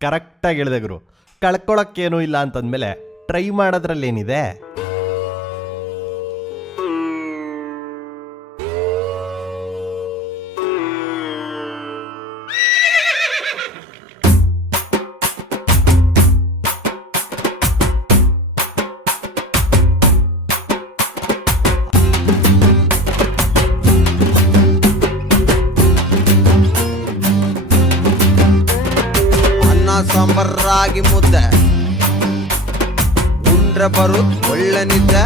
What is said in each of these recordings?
ಕರೆಕ್ಟಾಗಿ ಹೇಳಿದೆ ಗುರು. ಕಳ್ಕೊಳಕ್ಕೇನೂ ಇಲ್ಲ ಅಂತಂದಮೇಲೆ ಟ್ರೈ ಮಾಡೋದ್ರಲ್ಲೇನಿದೆ. ಸಾಂಬಾರ್ ರಾಗಿ ಮುದ್ದೆ ಉಂಡ್ರೆ ಬರುತ್ ಒಳ್ಳೆ ನಿದ್ದೆ.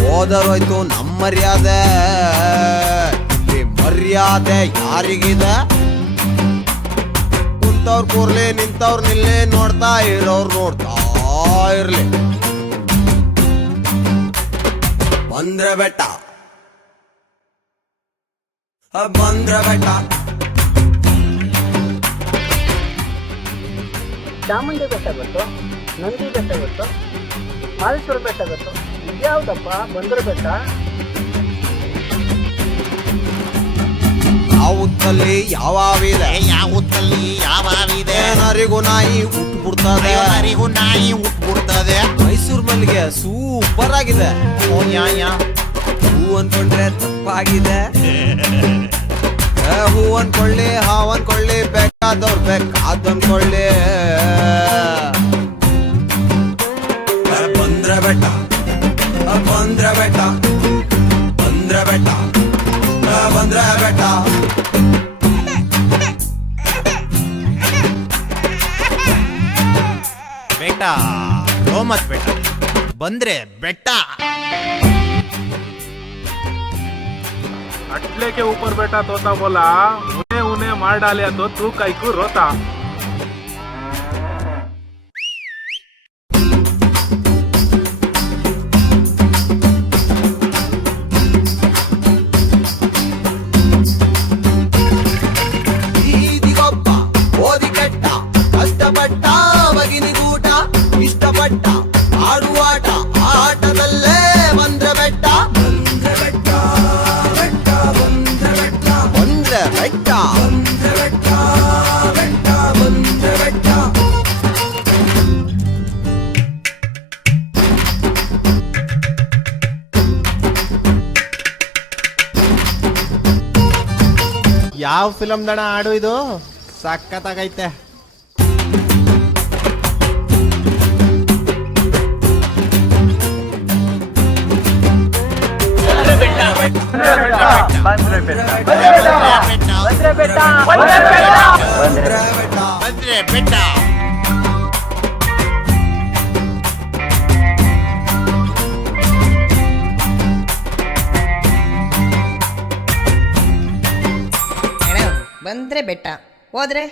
ಹೋದರೋಯ್ತು ನಮ್ಮ ಮರ್ಯಾದೆ, ಈ ಮರ್ಯಾದೆ ಯಾರಿಗಿದೆ? ಕುಂತವ್ರ ಕೂರ್ಲಿ ನಿಂತವ್ರ ನಿಲ್ಲಿ, ನೋಡ್ತಾ ಇರೋರು ನೋಡ್ತಾ ಇರ್ಲಿ. ಬಂದ್ರೆ ಬೆಟ್ಟ ಬಂದ್ರೆ ಬೆಟ್ಟ. ಚಾಮುಂಡಿ ಬೆಟ್ಟ ಗೊತ್ತು, ನಂದಿ ಬೆಟ್ಟ ಗೊತ್ತು, ಮಾದೇಶ್ವರ ಬೆಟ್ಟ ಗೊತ್ತು. ಇದ್ಯಾವುದಪ್ಪ ಬಂದ್ರ ಬೆಟ್ಟ? ಯಾವತ್ತಲ್ಲಿ ಯಾವಿದೆ ನರಿಗೂ ನಾಯಿ ಹುಟ್ಬಿಡ್ತದೆ, ಮೈಸೂರು ಮಲ್ಲಿಗೆ ಸೂಪರ್ ಆಗಿದೆ. ಹೂ ಅನ್ಕೊಂಡ್ರೆ ತಪ್ಪಾಗಿದೆ. ಹೂ ಅನ್ಕೊಳ್ಳಿ, ಹಾವು ಅನ್ಕೊಳ್ಳಿ, ಬೇಕಾದವ್ರು ಬೇಕಾದನ್ಕೊಳ್ಳಿ. ಬಂದ್ರೆ ಬೆಟ್ಟ ಬಂದ್ರೆ ಬೆಟ್ಟ ಬಂದ್ರೆ ಬೆಟ್ಟ ಬಂದ್ರೆ ಬೆಟ್ಟ. बेटा रो मत बेटा, बंद्रे बेटा. अटले के ऊपर बैठा तोता बोला, उन्हें उन्हें मार डालिया तो तू काई को रोता. ಈದಿಗೊಬ್ಬ ಓದಿ ಕೆಟ್ಟ, ಕಷ್ಟಪಟ್ಟ ಬಗಿನಿಗೂಟ, ಇಷ್ಟಪಟ್ಟ ಆಡುವಾಟ, ಆಟದಲ್ಲೇ ಬಂದ್ರೆ ಬೆಟ್ಟ. ಬಂದ್ರೆ ಬೆಟ್ಟ ಬೆಟ್ಟ ಬಂದ್ರೆ ಬೆಟ್ಟ ಬಂದ್ರೆ ಬೆಟ್ಟ ಬಂದ್ರೆ ಬೆಟ್ಟ ಬೆಟ್ಟ ಬಂದ್ರೆ ಬೆಟ್ಟ. ಯಾವ ಫಿಲಮ್ ದಣ ಹಾಡು ಇದು? ಸಖತ್ತಾಗೈತೆ. बंद्रे बेटा. ಬಂದ್ರೆ ಬೆಟ್ಟ, ಹೋದ್ರೆ